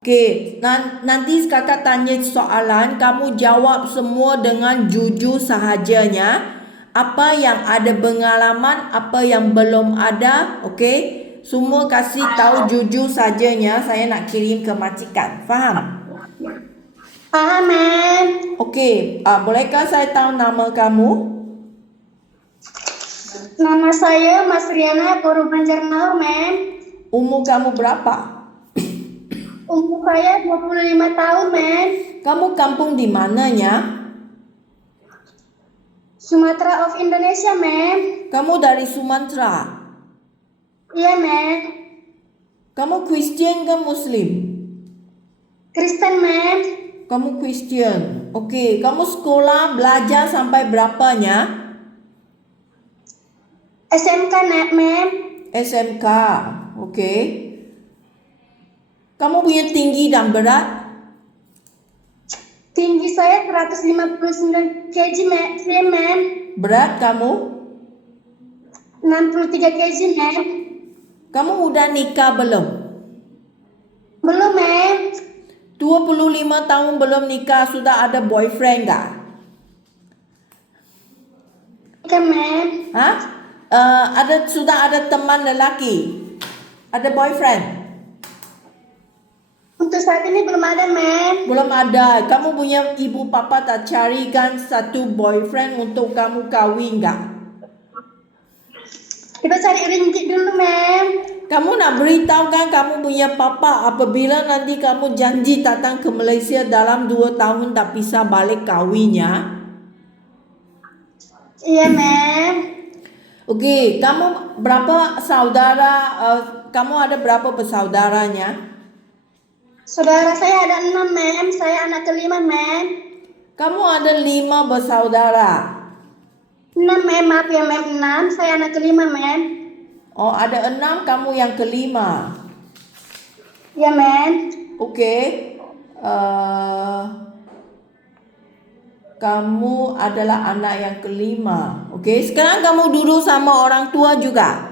Okey, nanti kakak tanya soalan, kamu jawab semua dengan jujur sahajanya. Apa yang ada pengalaman, apa yang belum ada, okey? Semua kasih tahu jujur sajanya, saya nak kirim ke majikan. Faham? Faham, ma'am. Okey, bolehkah saya tahu nama kamu? Nama saya Mas Riana Boru Banjarmaur, ma'am. Umur kamu berapa? Umur saya 25 tahun, ma'am. Kamu kampung di mananya? Sumatera of Indonesia, ma'am. Kamu dari Sumatera. Iya, ma'am. Kamu Kristian ke Muslim? Kristen, ma'am. Kamu Kristian. Okey, kamu sekolah belajar sampai berapanya? SMK, ma'am. SMK. Okey. Kamu punya tinggi dan berat? Tinggi saya 159 kg, ma'am. Berat kamu? 63 kg, ma'am. Kamu udah nikah belum? Belum, ma'am. 25 tahun belum nikah, sudah ada boyfriend tak? Iya, ma'am. Hah? Sudah ada teman lelaki? Ada boyfriend? Untuk saat ini belum ada, ma'am. Belum ada. Kamu punya ibu papa tak carikan satu boyfriend untuk kamu kahwin tak? Kita cari ringgit dulu, ma'am. Kamu nak beritahukan kamu punya papa apabila nanti kamu janji datang ke Malaysia dalam 2 tahun tak bisa balik kahwinnya. Iya, ma'am. Okey, kamu berapa saudara? Kamu ada berapa bersaudaranya? Saudara saya ada 6, ma'am. Saya anak kelima, ma'am. Kamu ada 5 bersaudara. 6, ma'am. Maaf ya, ma'am. 6. Saya anak kelima, ma'am. Oh, ada 6, kamu yang kelima. Ya, ma'am. Okey. Kamu adalah anak yang kelima. Okey, sekarang kamu duduk sama orang tua juga.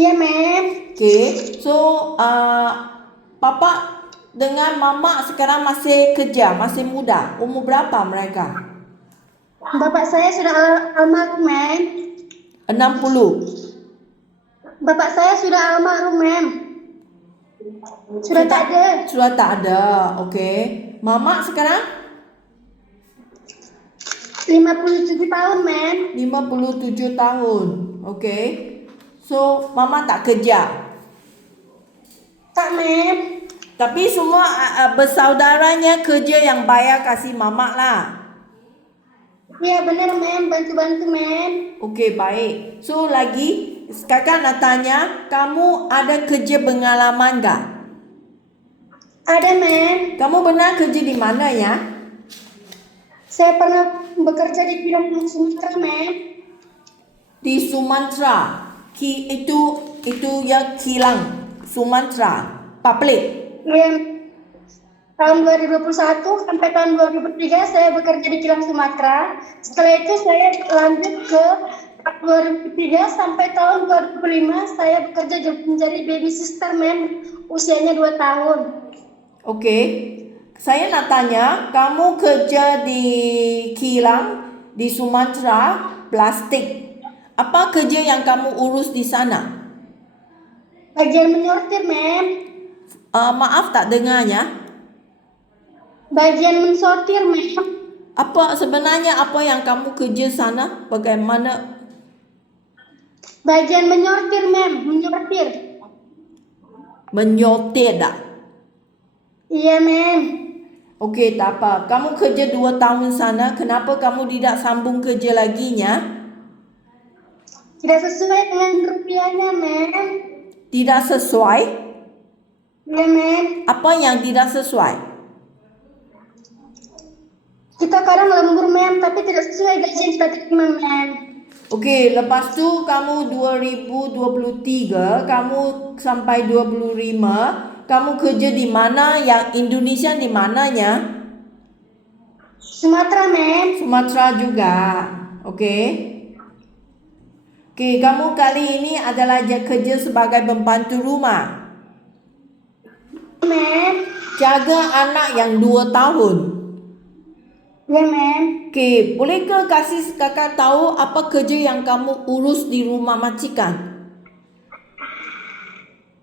Ya, ma'am. Okey, so papa dengan mama sekarang masih kerja, masih muda. Umur berapa mereka? Bapak saya sudah almarhum, ma'am. 60. Bapak saya sudah almarhum, ma'am. Sudah tak ada. Sudah tak ada. Okey. Mama sekarang 57 tahun, ma'am. 57 tahun. Okey. So, mama tak kerja. Tak, ma'am. Tapi semua bersaudaranya kerja yang bayar kasih mama lah. Ya, benar, ma'am. Bantu-bantu, ma'am. Okey, baik. So, lagi kakak nak tanya, kamu ada kerja pengalaman tak? Ada, ma'am. Kamu pernah kerja di mana ya? Saya pernah bekerja di bidang Sumatera, ma'am. Di Sumatera. Itu ya kilang Sumatera. Public. Ya, tahun 2021 sampai tahun 2003 saya bekerja di kilang Sumatera. Setelah itu saya lanjut ke 2003 sampai tahun 2005 saya bekerja menjadi baby sister, ma'am. Usianya 2 tahun. Okey. Saya nak tanya, kamu kerja di kilang di Sumatera plastik. Apa kerja yang kamu urus di sana? Bagian menyortir, ma'am. Maaf tak dengarnya. Bagian mensortir, ma'am. Apa sebenarnya apa yang kamu kerja sana? Bagaimana? Bagian menyortir, ma'am. Menyortir. Menyortir tak? Iya, ma'am. Okey, tak apa. Kamu kerja 2 tahun sana, kenapa kamu tidak sambung kerja laginya? Tidak sesuai dengan rupiahnya, ma'am. Tidak sesuai? Iya, ma'am. Apa yang tidak sesuai? Kita kadang lembur, ma'am, tapi tidak sesuai gaji yang kita terima, ma'am. Okey, lepas tu kamu 2023, kamu sampai 25, kamu kerja di mana? Yang Indonesia di mananya? Sumatera, ma'am. Sumatera juga. Okey. Okey, kamu kali ini adalah kerja sebagai pembantu rumah. ma'am. Jaga anak yang 2 tahun. Ya, ma'am. Okey, bolehkah kasih kakak tahu apa kerja yang kamu urus di rumah majikan?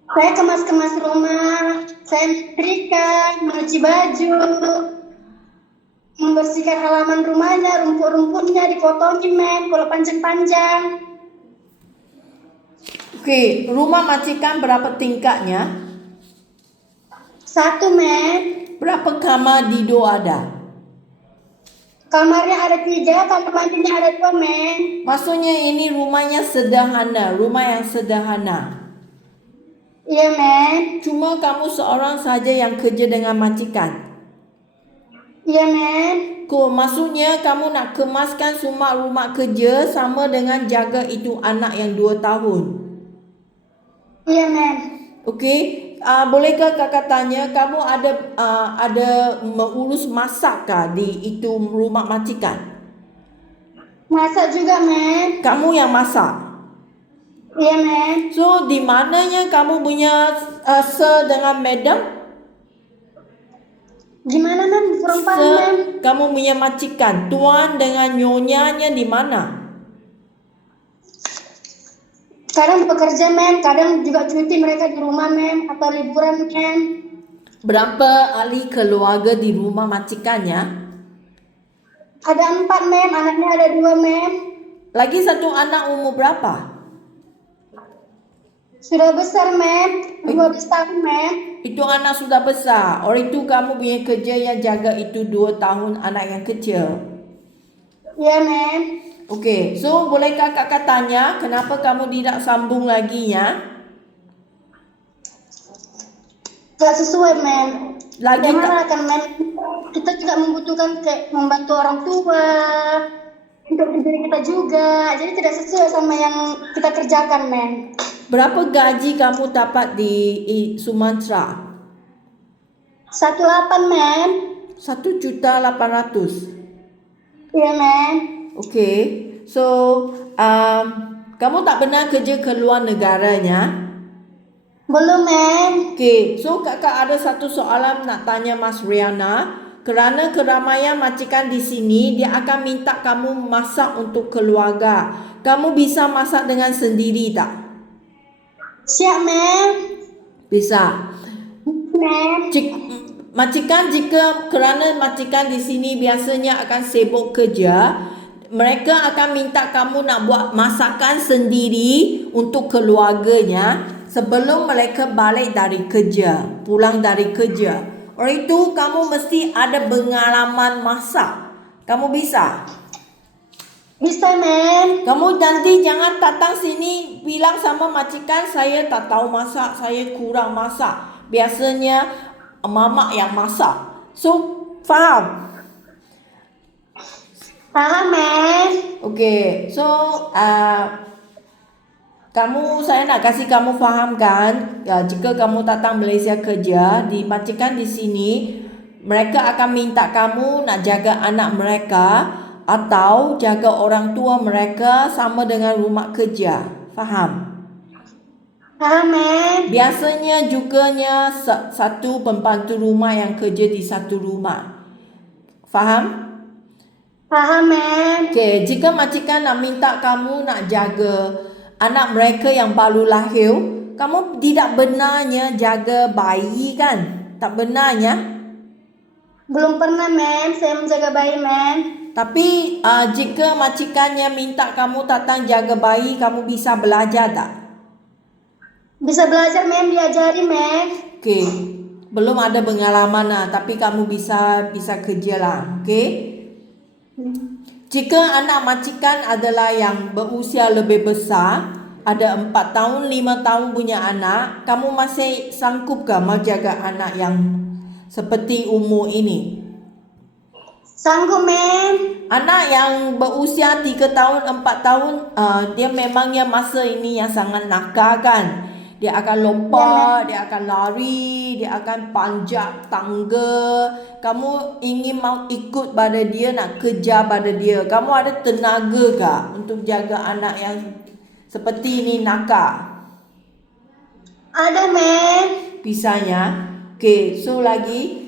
Saya kemas-kemas rumah, saya setrika, mencuci baju, membersihkan halaman rumahnya, rumput-rumputnya dipotongin, ma'am, kalau panjang-panjang. Okey, rumah majikan berapa tingkatnya? 1, ma'am. Berapa kamar tidur ada? Kamarnya ada 3, kamar mandinya ada 2, ma'am. Maksudnya ini rumahnya sederhana, rumah yang sederhana. Iya, ma'am. Cuma kamu seorang saja yang kerja dengan majikan. Iya, ma'am. Maksudnya kamu nak kemaskan semua rumah kerja sama dengan jaga itu anak yang 2 tahun. Iya, ma'am. Okey, bolehkah kakak tanya kamu ada mengurus masakkah di itu rumah majikan? Masak juga, ma'am. Kamu yang masak. Iya, ma'am. So di mananya kamu punya sir dengan madam? Gimana, ma'am? Kurang paham, Sir, ma'am. kamu punya majikan, tuan dengan nyonyanya di mana? Kadang bekerja, ma'am. Kadang juga cuti mereka di rumah, ma'am. Atau liburan, ma'am. Berapa ahli keluarga di rumah majikannya? Ada 4, ma'am. Anaknya ada 2, ma'am. Lagi satu anak umur berapa? Sudah besar, ma'am. 12 tahun, ma'am. Itu anak sudah besar. Orang itu kamu punya kerja yang jaga itu 2 tahun anak yang kecil. Iya, ma'am. Okey, so bolehkah kakak tanya kenapa kamu tidak sambung lagi ya? Gak sesuai, ma'am. Lagi Bagaimana kan, ma'am? Kita juga membutuhkan kayak membantu orang tua, untuk diri kita juga. Jadi tidak sesuai sama yang kita kerjakan, ma'am. berapa gaji kamu dapat di Sumatera? 18, ma'am. 1.800.000. Iya, ma'am. Okey, so kamu tak pernah kerja ke luar negaranya? Belum, ma'am. Okey, so kakak ada satu soalan nak tanya Mas Riana. Kerana keramaian majikan di sini, dia akan minta kamu masak untuk keluarga. Kamu bisa masak dengan sendiri tak? Siap, ma'am. Bisa. Ma'am. Majikan kerana majikan di sini biasanya akan sibuk kerja, mereka akan minta kamu nak buat masakan sendiri untuk keluarganya sebelum mereka balik dari kerja, pulang dari kerja. Oleh itu kamu mesti ada pengalaman masak. Kamu bisa? Bisa, ma'am. Kamu nanti jangan datang sini bilang sama majikan saya tak tahu masak, saya kurang masak. Biasanya mamak yang masak. So, faham? Paham, ma'am. Okay, so saya nak kasih kamu faham kan, jika kamu datang Malaysia kerja di majikan di sini, mereka akan minta kamu nak jaga anak mereka atau jaga orang tua mereka sama dengan rumah kerja. Faham? Paham, ma'am. Biasanya juganya satu pembantu rumah yang kerja di satu rumah. Faham? Paham, ma'am. Okey, jika majikan nak minta kamu nak jaga anak mereka yang baru lahir, kamu tidak benarnya jaga bayi kan? Tak benarnya? Belum pernah, ma'am. Saya menjaga bayi, ma'am. Tapi jika majikannya minta kamu datang jaga bayi, kamu bisa belajar tak? Bisa belajar, ma'am. Diajari, ma'am. Okey. Belum ada pengalaman lah, tapi kamu bisa kerja lah. Okey? Jika anak majikan adalah yang berusia lebih besar, ada 4 tahun, 5 tahun punya anak, kamu masih sanggup ke menjaga anak yang seperti umur ini? Sanggup, ma'am. Anak yang berusia 3 tahun, 4 tahun, dia memangnya masa ini yang sangat nakal kan? Dia akan lompat, dia akan lari, dia akan panjat tangga. Kamu ingin mau ikut pada dia, nak kejar pada dia. Kamu ada tenaga kah untuk jaga anak yang seperti ini nakal? Ada, ma'am. Pisahnya. Okay, so lagi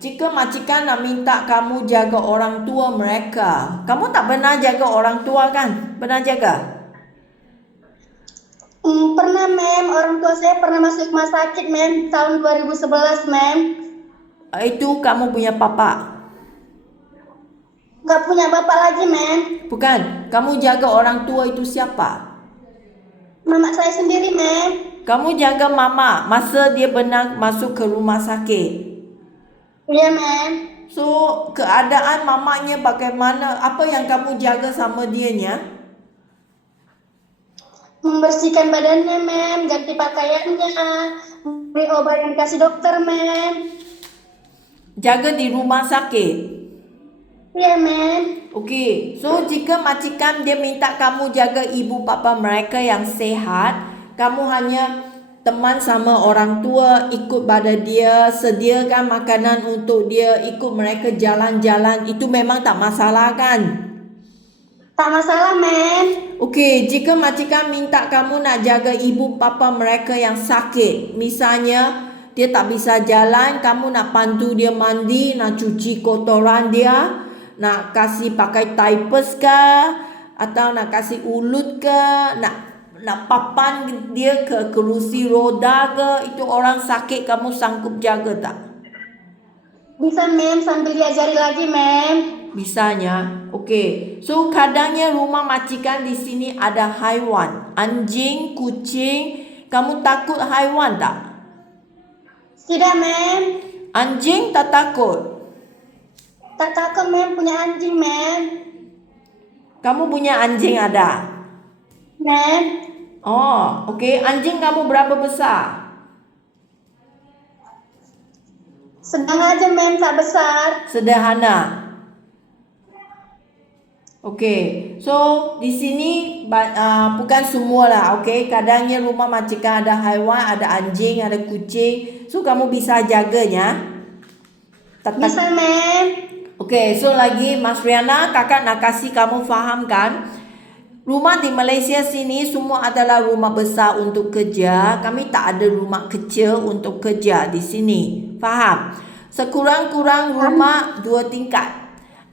jika majikan nak minta kamu jaga orang tua mereka, kamu tak pernah jaga orang tua kan? Pernah jaga? Pernah, mem. Orang tua saya pernah masuk rumah sakit, mem. Tahun 2011, mem. Itu kamu punya papa? Nggak punya bapak lagi, mem. Bukan, kamu jaga orang tua itu siapa? Mama saya sendiri, mem. Kamu jaga mama masa dia pernah masuk ke rumah sakit. Iya, mem. So, keadaan mamanya bagaimana? Apa yang kamu jaga sama dianya? Membersihkan badannya, mem. Ganti pakaiannya. Beri obat yang dikasih dokter, mem. Jaga di rumah sakit. Iya, mem. Okey, so jika majikan dia minta kamu jaga ibu bapa mereka yang sehat, kamu hanya teman sama orang tua, ikut pada dia, sediakan makanan untuk dia, ikut mereka jalan-jalan, itu memang tak masalah kan? Tak masalah, mem. Okey, jika majikan minta kamu nak jaga ibu bapa mereka yang sakit, misalnya dia tak bisa jalan, kamu nak bantu dia mandi, nak cuci kotoran dia, nak kasih pakai diapers ke, atau nak kasih ulut ke, nak papan dia ke kerusi roda ke, itu orang sakit kamu sanggup jaga tak? Bisa, mem. Sambil diajari lagi, mem. Bisanya. Okey. So kadangnya rumah majikan di sini ada haiwan, anjing, kucing. Kamu takut haiwan tak? Tidak, mem. Anjing tak takut. Tak takut, mem. Punya anjing, mem. Kamu punya anjing ada? Mem. Oh, okey. Anjing kamu berapa besar? Sedang aja, mem. Tak besar. Sederhana. Okey, so di sini bukan semua lah, okey. Kadangnya rumah majikan ada haiwan, ada anjing, ada kucing. So kamu bisa jaganya. Bisa, mem. Okey, so lagi Mas Riana, kakak nak kasih kamu fahamkan. Rumah di Malaysia sini semua adalah rumah besar untuk kerja. Kami tak ada rumah kecil untuk kerja di sini. Faham? Sekurang-kurang rumah 2 tingkat.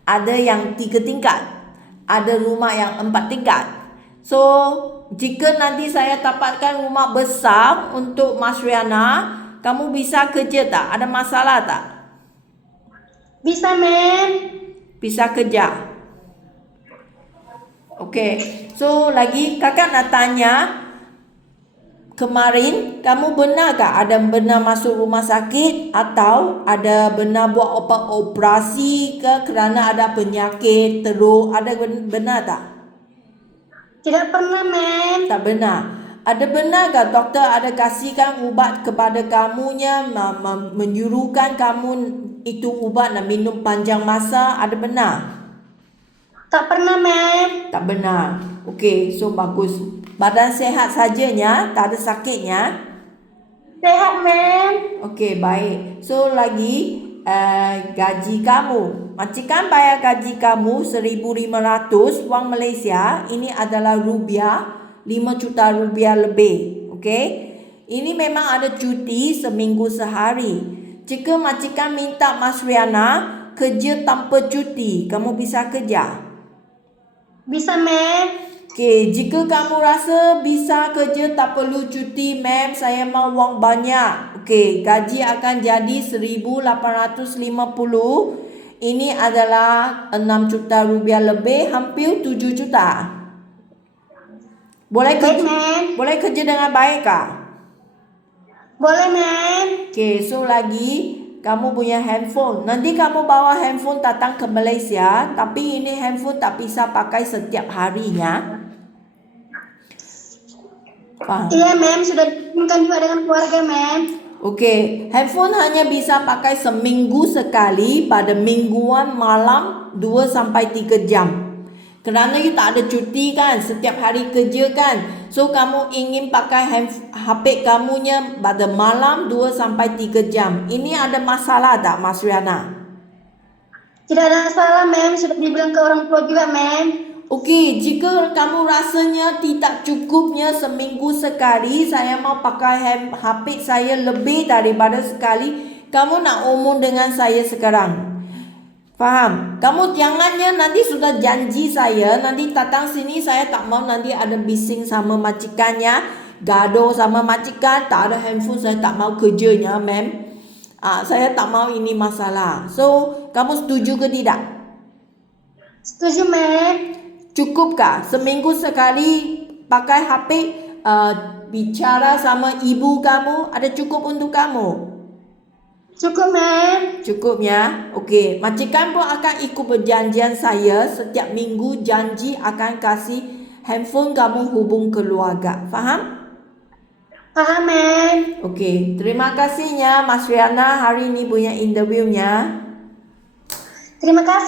Ada yang 3 tingkat. Ada rumah yang 4 tingkat. So, jika nanti saya dapatkan rumah besar untuk Mas Riana, kamu bisa kerja tak? Ada masalah tak? Bisa, mem. Bisa kerja. Okey. So, lagi kakak nak tanya, kemarin kamu benar tak ada benar masuk rumah sakit atau ada benar buat operasi ke kerana ada penyakit teruk? Ada benar tak? Tidak pernah, mem. Tak benar. Ada benar tak doktor ada kasihkan ubat kepada kamunya, menyuruhkan kamu itu ubat nak minum panjang masa? Ada benar? Tak pernah, mem. Tak benar. Okey, so bagus. Badan sehat sajanya, tak ada sakitnya. Sehat, mem. Okey, baik. So lagi gaji kamu. Majikan bayar gaji kamu 1,500 wang Malaysia. Ini adalah rupiah 5 juta rupiah lebih. Okey. Ini memang ada cuti seminggu sehari. Jika majikan minta Mas Riana kerja tanpa cuti, kamu bisa kerja? Bisa, mem. Okey, jika kamu rasa bisa kerja tak perlu cuti, ma'am, saya mau wang banyak. Okey, gaji akan jadi 1,850. Ini adalah 6 juta rupiah lebih, hampir 7 juta. Boleh Baik, kerja, mem. boleh kerja dengan baik kah? Boleh, mem. Okey, so lagi kamu punya handphone. Nanti kamu bawa handphone datang ke Malaysia, tapi ini handphone tak bisa pakai setiap harinya. Faham? Iya, mem. Sudah dikirimkan juga dengan keluarga, mem. Okey, handphone hanya bisa pakai seminggu sekali pada mingguan malam 2 sampai 3 jam. Kerana you tak ada cuti kan, setiap hari kerja kan. So kamu ingin pakai HP kamunya pada malam 2 sampai 3 jam. Ini ada masalah tak, Mas Riana? Tidak ada masalah, mem. Sudah dibilang ke orang tua juga, mem. Okey, jika kamu rasanya tidak cukupnya seminggu sekali saya mau pakai HP saya lebih daripada sekali, kamu nak omong dengan saya sekarang. Faham? Kamu jangannya nanti sudah janji saya, nanti datang sini saya tak mau nanti ada bising sama majikannya, gaduh sama majikan, tak ada handphone saya tak mau kerjanya, ma'am. Saya tak mau ini masalah. So, kamu setuju ke tidak? Setuju, ma'am. Cukupkah seminggu sekali pakai HP bicara sama ibu kamu? Ada cukup untuk kamu? Cukup, ma'am. Cukup ya. Okey, majikan pun akan ikut perjanjian saya, setiap minggu janji akan kasih handphone kamu hubung keluarga. Faham? Paham, ma'am. Okey, terima kasihnya Mas Riana hari ini punya interviewnya. Terima kasih.